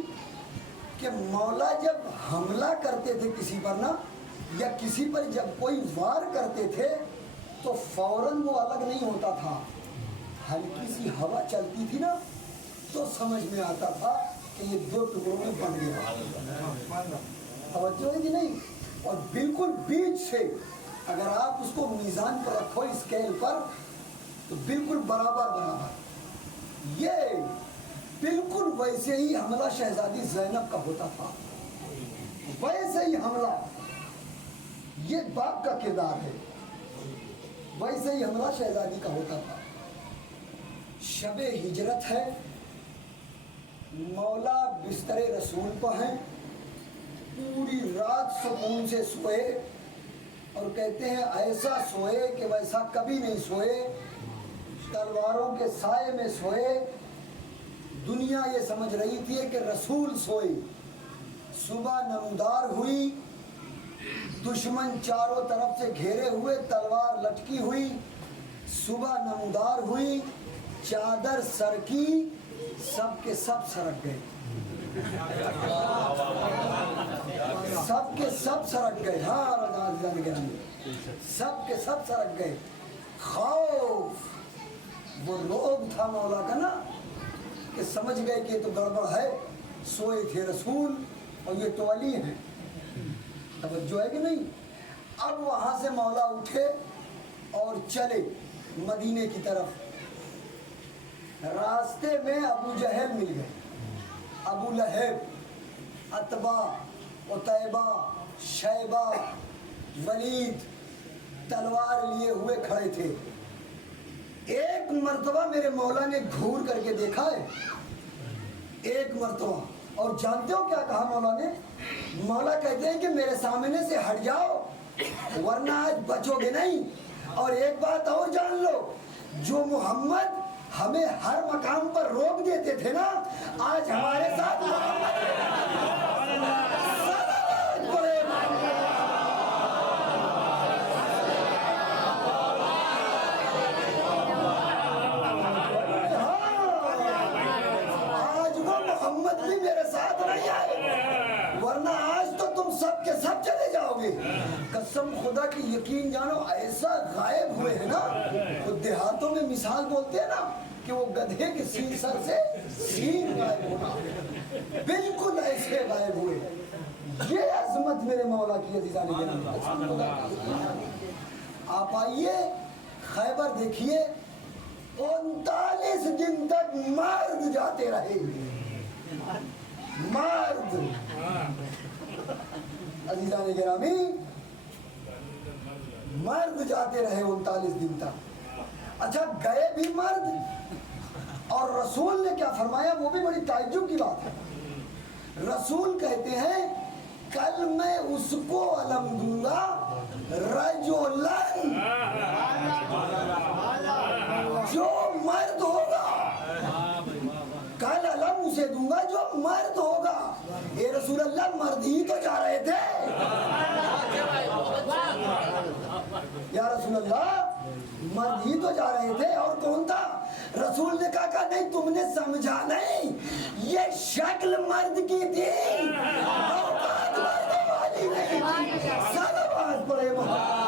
کہ مولا جب حملہ کرتے تھے کسی پر نا یا کسی پر جب کوئی وار کرتے تھے تو فوراً وہ الگ نہیں ہوتا تھا. ہلکی سی ہوا چلتی تھی نا تو سمجھ میں آتا تھا کہ یہ 2 ٹکڑوں میں بن گیا. توجہ ہے کہ نہیں؟ اور بالکل بیچ سے اگر آپ اس کو میزان پر رکھو اسکیل پر تو بالکل برابر. یہ بالکل ویسے ہی حملہ شہزادی زینب کا ہوتا تھا. ویسے ہی حملہ، یہ باپ کا کردار ہے. ویسے ہی حملہ شہزادی کا ہوتا تھا. شب ہجرت ہے، مولا بستر رسول پر ہیں، پوری رات سکون سے سوئے اور کہتے ہیں ایسا سوئے کہ ویسا کبھی نہیں سوئے. تلواروں کے سائے میں سوئے. دنیا یہ سمجھ رہی تھی کہ رسول سوئے. صبح نمودار ہوئی، دشمن چاروں طرف سے گھیرے ہوئے، تلوار لٹکی ہوئی. صبح نمودار ہوئی، چادر سر کی، سب کے سب سرک گئے. سب کے سب سرک گئے. ہاں سب کے سب سرک گئے. خوف، وہ روب تھا مولا کا نا کہ سمجھ گئے کہ یہ تو گڑبڑ ہے. سوئے تھے رسول اور یہ تو علی ہیں. توجہ ہے کہ نہیں؟ اب وہاں سے مولا اٹھے اور چلے مدینے کی طرف. راستے میں ابو جہل مل گئے. ابو لہب، عتبہ، عتیبہ، شیبہ، ولید تلوار لیے ہوئے کھڑے تھے. ایک مرتبہ میرے مولا نے گھور کر کے دیکھا ہے، ایک مرتبہ. اور جانتے ہو کیا کہا مولا نے؟ مولا کہتے ہیں کہ میرے سامنے سے ہٹ جاؤ ورنہ آج بچو گے نہیں. اور ایک بات اور جان لو، جو محمد ہمیں ہر مقام پر روک دیتے تھے نا، آج ہمارے ساتھ محمد بھی میرے ساتھ نہیں آئے، ورنہ آج تو تم سب کے سب چلے جاؤ گے. قسم خدا کی یقین جانو ایسا غائب ہوئے ہیں نا. تو دیہاتوں میں مثال بولتے ہیں نا کہ وہ گدھے کے سین سر سے سین غائب ہونا، بالکل ایسے غائب ہوئے. یہ عظمت میرے مولا کی عزیزان گرامی. آپ آئیے خیبر دیکھیے، 39 دن تک مرد جاتے رہے. مرد عزیزان گرامی، مرد جاتے رہے 39 دن تک. اچھا گئے بھی مرد، اور رسول نے کیا فرمایا وہ بھی بڑی تعجب کی بات ہے. رسول کہتے ہیں کل میں اس کو علم دوں گا رجلن، جو مرد ہوگا. کل علم اسے دوں گا جو مرد ہوگا. اے رسول اللہ مرد ہی تو جا رہے تھے. یا رسول اللہ مرد ہی تو جا رہے تھے، اور کون تھا؟ رسول نے کہا نہیں تم نے سمجھا نہیں، یہ شکل مرد کی تھی، اوقات مرد والی نہیں تھی. پڑے محمد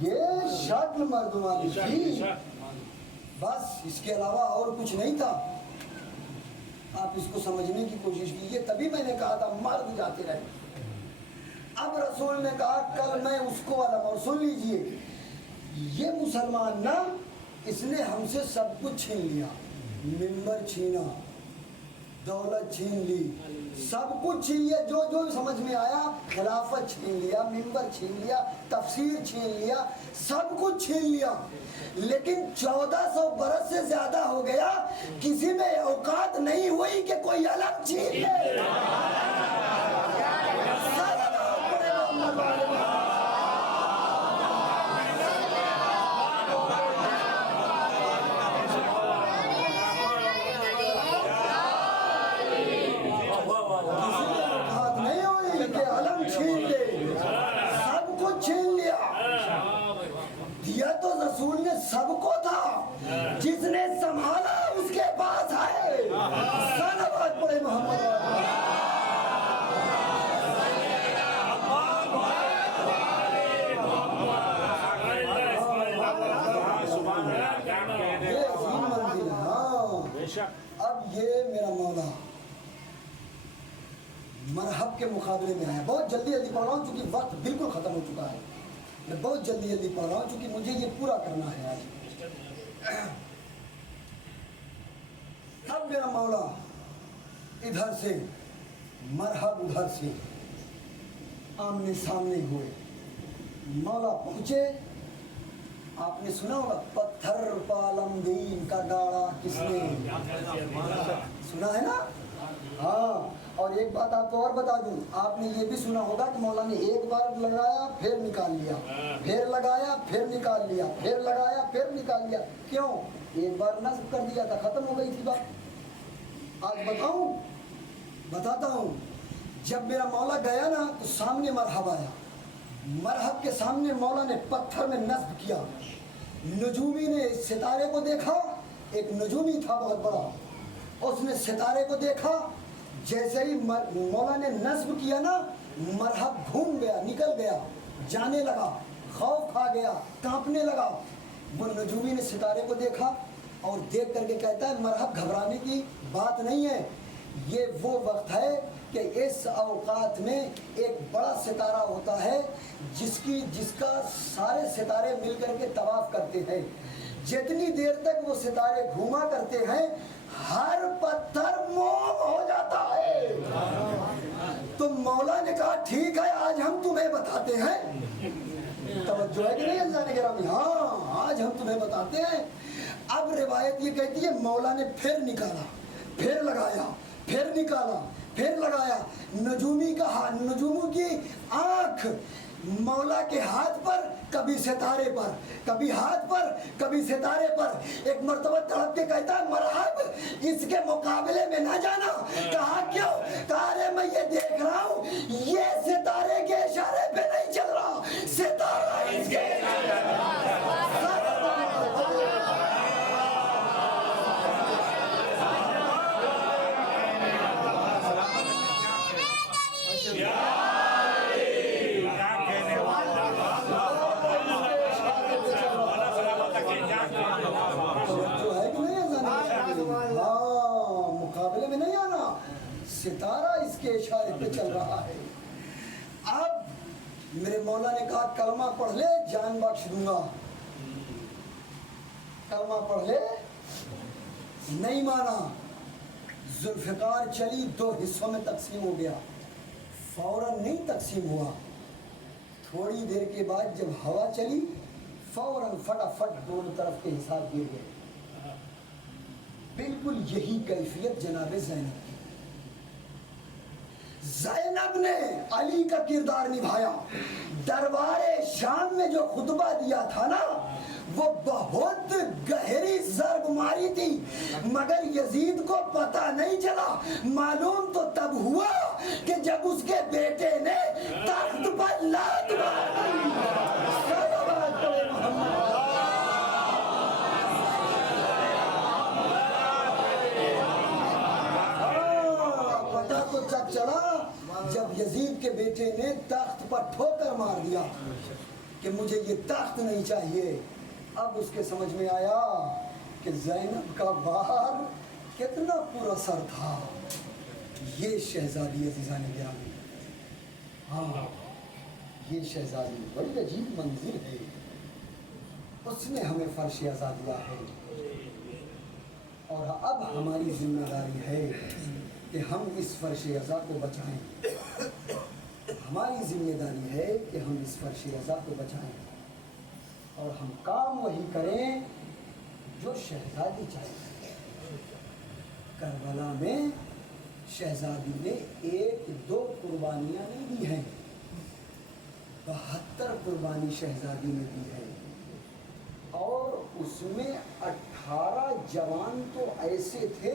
یہ شکل مردمانی تھی بس، اس کے علاوہ اور کچھ نہیں تھا. آپ اس کو سمجھنے کی کوشش کیجئے. تبھی میں نے کہا تھا مرد جاتے رہے. اب رسول نے کہا کل میں اس کو علم، اور سن لیجئے یہ مسلمان نا، اس نے ہم سے سب کچھ چھین لیا. منبر چھینا، دولت چھین لی، سب کچھ چھین لیا، جو جو سمجھ میں آیا. خلافت چھین لیا، منبر چھین لیا، تفسیر چھین لیا، سب کچھ چھین لیا. لیکن 1400 برس سے زیادہ ہو گیا، کسی میں اوقات نہیں ہوئی کہ کوئی علم چھین لے. رسول نے سب کو تھا، جس نے سنبھالا اس کے پاس آئے. صلوات پڑھے محمد. اب یہ میرا مولا مرحب کے مقابلے میں آیا. بہت جلدی جلدی پڑھ رہا ہوں چونکہ وقت بالکل ختم ہو چکا ہے. میں بہت جلدی جلدی پڑھ رہا ہوں چونکہ مجھے یہ پورا کرنا ہے آج. اب میرا مولا ادھر سے مرحب ادھر سے آمنے سامنے ہوئے. مولا پہنچے. آپ نے سنا ہوگا پتھر پالم دین کا گاڑا کس نے سنا ہے نا. ہاں، اور ایک بات آپ کو اور بتا دوں، آپ نے یہ بھی سنا ہوگا کہ مولا نے ایک بار لگایا پھر نکال لیا، پھر لگایا پھر نکال لیا، پھر لگایا پھر نکال لیا. کیوں؟ ایک بار نصب کر دیا تھا، ختم ہو گئی تھی بات. آج بتاتا ہوں. جب میرا مولا گیا نا تو سامنے مرحب آیا. مرحب کے سامنے مولا نے پتھر میں نصب کیا. نجومی نے ستارے کو دیکھا. ایک نجومی تھا بہت بڑا، اس نے ستارے کو دیکھا. جیسے ہی مولا نے نصب کیا نا، مرحب گھوم گیا، نکل گیا، جانے لگا، خوف کھا گیا، کانپنے لگا. وہ نجومی نے ستارے کو دیکھا اور دیکھ کر کے کہتا ہے مرحب گھبرانے کی بات نہیں ہے. یہ وہ وقت ہے کہ اس اوقات میں ایک بڑا ستارہ ہوتا ہے جس کا سارے ستارے مل کر کے طواف کرتے ہیں. جتنی دیر تک وہ ستارے گھوما کرتے ہیں ہر پتھر موم ہو جاتا ہے. تو مولا نے کہا ٹھیک ہے آج ہم تمہیں بتاتے ہیں. توجہ ہے کہ نہیں اللہ نے گرامی؟ ہاں آج ہم تمہیں بتاتے ہیں. اب روایت یہ کہتی ہے مولا نے پھر نکالا، پھر لگایا، پھر نکالا، پھر لگایا. نجوموں کی آنکھ مولا کے ہاتھ پر، کبھی ستارے پر، کبھی ہاتھ پر، کبھی ستارے پر. ایک مرتبہ تڑپ کے کہتا ہے مرحب اس کے مقابلے میں نہ جانا. کہا کیوں؟ کہا رے میں یہ دیکھ رہا ہوں یہ ستارے کے اشارے پہ نہیں چل رہا، ستارہ اس کے مقابلے میں نہیں آنا، ستارہ اس کے اشارے پہ چل رہا ہے. اب میرے مولا نے کہا کلمہ پڑھ لے جان بخش دوں گا. کلمہ پڑھ لے، نہیں مانا. ذوالفقار چلی، 2 حصوں میں تقسیم ہو گیا. فوراً نہیں تقسیم ہوا، تھوڑی دیر کے بعد جب ہوا چلی فوراً فٹافٹ دونوں طرف کے حساب گر گئے. بالکل یہی کیفیت جناب زینب کی. زینب نے علی کا کردار نبھایا. دربار شام میں جو خطبہ دیا تھا نا وہ بہت گہری ضرب ماری تھی, مگر یزید کو پتہ نہیں چلا. معلوم تو تب ہوا کہ جب اس کے بیٹے نے تخت پر لات ماری. صلوات محمد. پتہ تو جب چلا جب یزید کے بیٹے نے تخت پر ٹھوکر مار دیا کہ مجھے یہ تخت نہیں چاہیے. اب اس کے سمجھ میں آیا کہ زینب کا بہار کتنا پر اثر تھا. یہ شہزادی عزیزان گرامی, ہاں یہ شہزادی بڑی عجیب منظر ہے. اس نے ہمیں فرش عزا دیا ہے اور اب ہماری ذمہ داری ہے کہ ہم اس فرش عزا کو بچائیں. ہماری ذمہ داری ہے کہ ہم اس فرش عزا کو بچائیں اور ہم کام وہی کریں جو شہزادی چاہیے. کربلا میں شہزادی نے 1-2 قربانیاں نہیں دی ہیں, 72 قربانی شہزادی نے دی ہے. اور اس میں 18 جوان تو ایسے تھے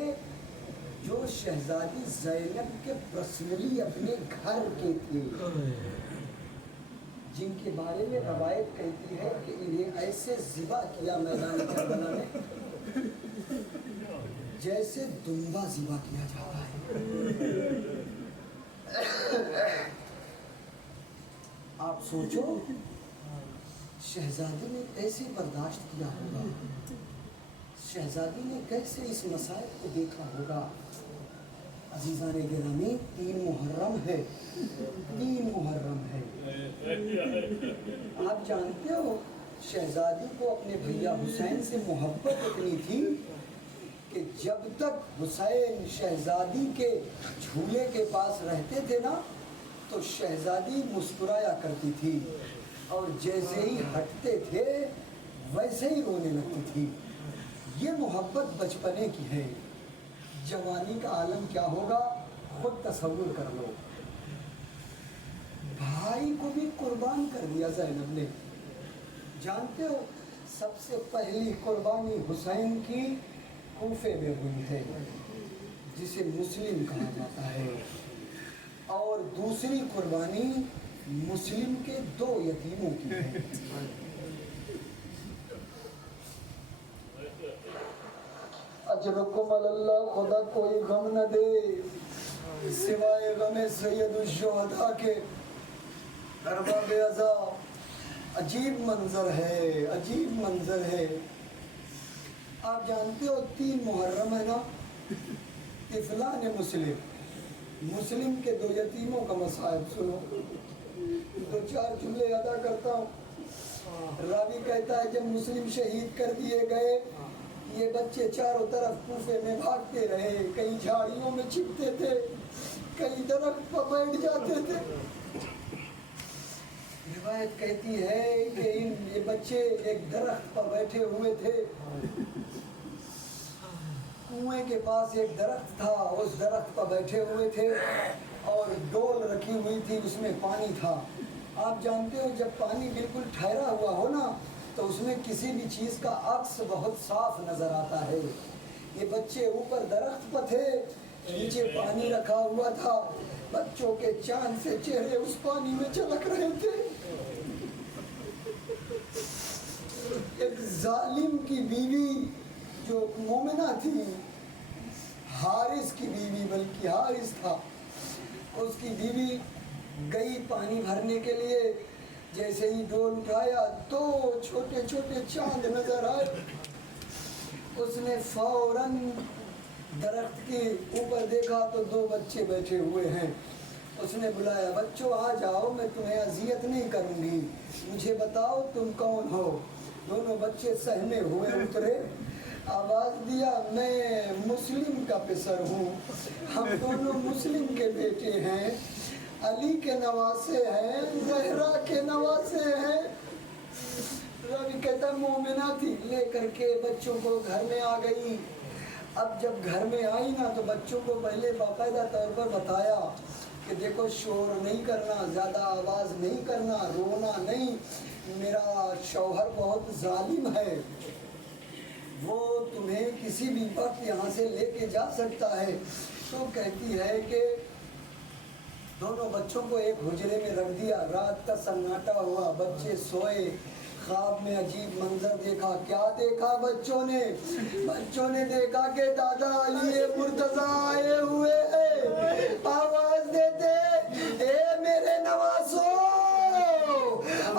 جو شہزادی زینب کے پرسنلی اپنے گھر کے تھے, جن کے بارے میں روایت کہتی ہے کہ انہیں ایسے ذبح کیا میدان کربلا میں جیسے دمبا ذبح کیا جاتا ہے. آپ سوچو شہزادی نے کیسے برداشت کیا ہوگا, شہزادی نے کیسے اس مسائل کو دیکھا ہوگا. عزیزان گرامی 3 محرم ہے, 3 محرم ہے. آپ جانتے ہو شہزادی کو اپنے بھیا حسین سے محبت اتنی تھی کہ جب تک حسین شہزادی کے جھولے کے پاس رہتے تھے نا تو شہزادی مسکرایا کرتی تھی اور جیسے ہی ہٹتے تھے ویسے ہی رونے لگتی تھی. یہ محبت بچپنے کی ہے. جوانی کا عالم کیا ہوگا خود تصور کر لو. بھائی کو بھی قربان کر دیا زینب نے. جانتے ہو سب سے پہلی قربانی حسین کی کوفے میں ہوئی ہے جسے مسلم کہا جاتا ہے, اور دوسری قربانی مسلم کے 2 یتیموں کی ہے. اجرکم اللہ, خدا کوئی غم نہ دے سوائے غم سید الشہداء کے. ارباب عزا عجیب منظر ہے, عجیب منظر ہے. آپ جانتے ہو 3 محرم ہے نا, طفلان مسلم کے 2 یتیموں کا مصائب سنو. 2-4 جملے ادا کرتا ہوں. راوی کہتا ہے جب مسلم شہید کر دیے گئے یہ بچے چاروں طرف کوفے میں بھاگتے رہے, کہیں جھاڑیوں میں چھپتے تھے, کہیں درخت پر بیٹھ جاتے تھے. روایت کہتی ہے کہ یہ بچے ایک درخت پر بیٹھے ہوئے تھے. کنویں کے پاس ایک درخت تھا, اس درخت پر بیٹھے ہوئے تھے اور ڈول رکھی ہوئی تھی, اس میں پانی تھا. آپ جانتے ہو جب پانی بالکل ٹھہرا ہوا ہو نا تو اس میں کسی بھی چیز کا عکس بہت صاف نظر آتا ہے. یہ بچے اوپر درخت پر تھے, نیچے پانی رکھا ہوا تھا, بچوں کے چاند سے چہرے اس پانی میں چمک رہے تھے. ایک ظالم کی بیوی جو مومنہ تھی, حارث کی بیوی, بلکہ حارث تھا, اس کی بیوی گئی پانی بھرنے کے لیے. جیسے ہی ڈول اٹھایا 2 چھوٹے چھوٹے چاند نظر آئے. اس نے فوراً درخت کے اوپر دیکھا تو 2 بچے بیٹھے ہوئے ہیں. اس نے بلایا, بچوں آ جاؤ, میں تمہیں اذیت نہیں کروں گی, مجھے بتاؤ تم کون ہو. دونوں بچے سہمے ہوئے اترے, آواز دیا میں مسلم کا پسر ہوں, ہم دونوں مسلم کے بیٹے ہیں, علی کے نواسے ہیں, زہرا کے نواسے ہیں. راوی کہتا مومنہ تھی, لے کر کے بچوں کو گھر میں آ گئی. اب جب گھر میں آئی نا تو بچوں کو پہلے باقاعدہ طور پر بتایا کہ دیکھو شور نہیں کرنا، زیادہ آواز نہیں کرنا، رونا نہیں، میرا شوہر بہت ظالم ہے، وہ تمہیں کسی بھی وقت یہاں سے لے کے جا سکتا ہے۔ تو کہتی ہے کہ دونوں بچوں کو ایک حجرے میں رکھ دیا، رات کا سناٹا ہوا، بچے سوئے، خواب میں عجیب منظر دیکھا۔ کیا دیکھا بچوں نے دیکھا کہ دادا علی مرتضیٰ آئے ہوئے ہیں، آواز دیتے اے میرے نواسو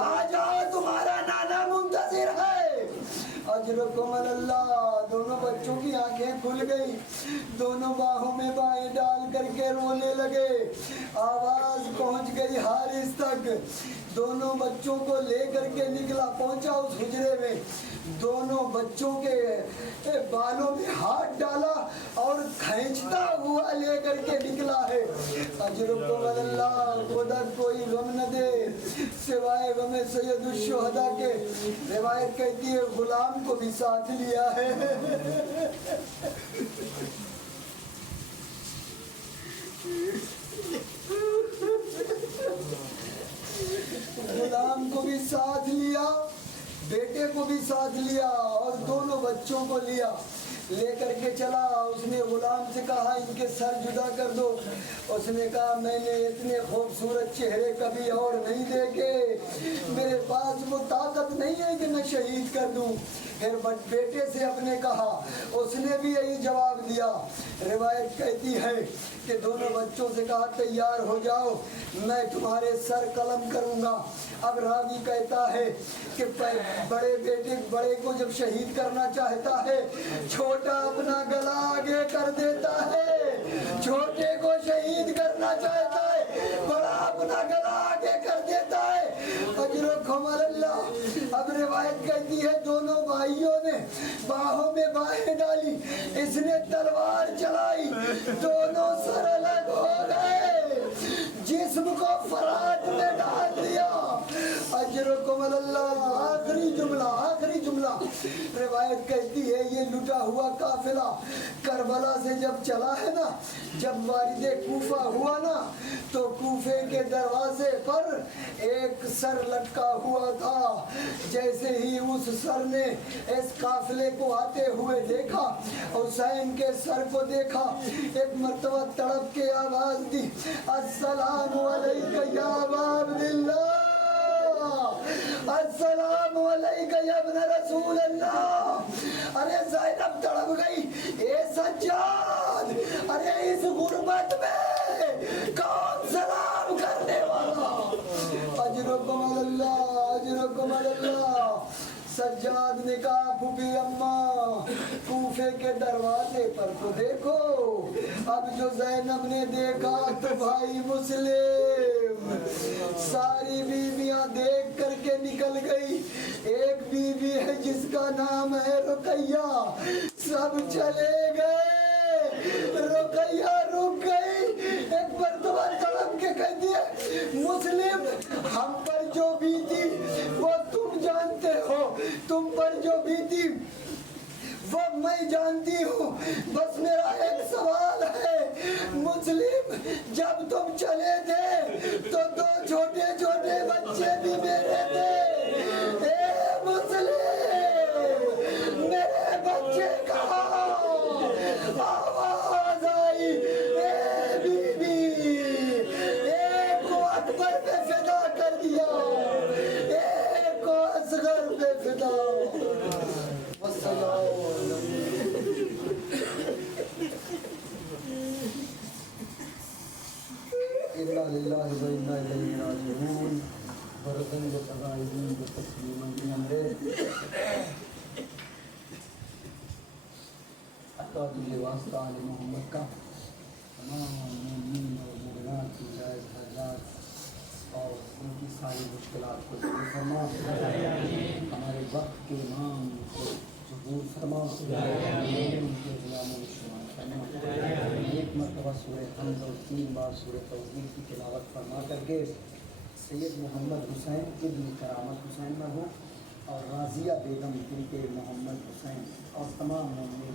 آ جاؤ، تمہارا نانا منتظر ہے۔ اجرکم اللہ، دونوں بچوں کی آنکھیں کھل گئی، دونوں باہوں میں بائیں ڈال کر کے رونے لگے، آواز پہنچ گئی حارث تک، دونوں بچوں کو لے کر کے نکلا، پہنچا اس حجرے میں، دونوں بچوں کے بالوں میں ہاتھ ڈالا اور کھینچتا ہوا لے کر کے نکلا ہے۔ اجرکم اللہ، خدا کوئی غم نہ دے سوائے غم سید الشہداء کے۔ روایت کہتی ہے غلام کو بھی ساتھ لیا ہے۔ غلام کو بھی ساتھ لیا، بیٹے کو بھی ساتھ لیا اور دونوں بچوں کو لیا، لے کر کے چلا۔ اس نے غلام سے کہا ان کے سر جدا کر دو، اس نے کہا میں نے اتنے خوبصورت چہرے کبھی اور نہیں دیکھے، میرے پاس وہ طاقت نہیں ہے کہ میں شہید کر دوں۔ پھر بیٹے سے اپنے کہا، اس نے بھی یہی جواب دیا۔ روایت کہتی ہے کہ دونوں بچوں سے کہا تیار ہو جاؤ، میں تمہارے سر قلم کروں گا۔ اب راوی کہتا ہے کہ بڑے بیٹے بڑے کو جب شہید کرنا چاہتا ہے، چھوٹا اپنا گلا آگے کر دیتا ہے، چھوٹے کو شہید کرنا چاہتا ہے، بڑا اپنا گلا آگے کر دیتا ہے۔ اجرکم اللہ۔ اب روایت کہتی ہے دونوں بھائیوں نے باہوں میں باہیں ڈالی، اس نے تلوار چلائی، دونوں سر الگ ہو گئے، جسم کو فرات میں ڈال دیا۔ اجرکم اللہ۔ آخری جملہ روایت کہتی ہے یہ لٹا ہوا قافلہ کربلا سے جب چلا ہے نا، جب وارد کوفہ ہوا نا، تو کوفے کے دروازے پر ایک سر لٹکا ہوا تھا۔ جیسے ہی اس سر نے اس قافلے کو آتے ہوئے دیکھا، حسین کے سر کو دیکھا، ایک مرتبہ تڑپ کے آواز دی، السلام علیکہ یا ابا عبداللہ، السلام علیکہ یا ابن رسول اللہ۔ ارے زینب تڑپ گئی، اے سجاد، ارے اس غربت میں کون سلام کرنے والا؟ اجرکم اللہ، اجرکم اللہ۔ سجاد نے کہا پھوپھی اماں کوفے کے دروازے پر تو دیکھو۔ اب جو زینب نے دیکھا تو بھائی مسلم ساری بیویاں دیکھ کر کے نکل گئی، ایک بیوی ہے جس کا نام ہے رقیہ، سب چلے گئے، رقیہ رک گئی، ایک مرتبہ تڑپ کے کہتی ہے مسلم ہم پر جو بیتی وہ تم جانتے ہو، تم پر جو بیتی وہ میں جانتی ہوں، بس میرا ایک سوال ہے مسلم، جب تم چلے تھے تو دو چھوٹے چھوٹے بچے بھی میرے تھے، اے مسلم میرے بچے کہاں؟ آواز آئی اے بی بی، ایک کو اکبر پہ فدا کر دیا، ایک کو اصغر پہ فدا۔ اِنَّا لِلَّهِ وَإِنَّا إِلَيْهِ رَاجِعُونَ۔ بردن و تغائبین و تسلیماً بیندے اطاعت واسطہ آل محمد کا تمام مومنین اور مومنات کی جائز حاجات اور ان کی ساری مشکلات کو دور فرما، ہمارے وقت کے امام کو ظہور فرما، ان کے غلاموں میں شمار فرما۔ ایک مرتبہ سورہ حمد اور 3 بار سورہ توحید کی تلاوت فرما کر کے سید محمد حسین کے بھی کرامت حسین میں ہوں، اور راضیہ بیگم بنت محمد حسین اور تمام مومنین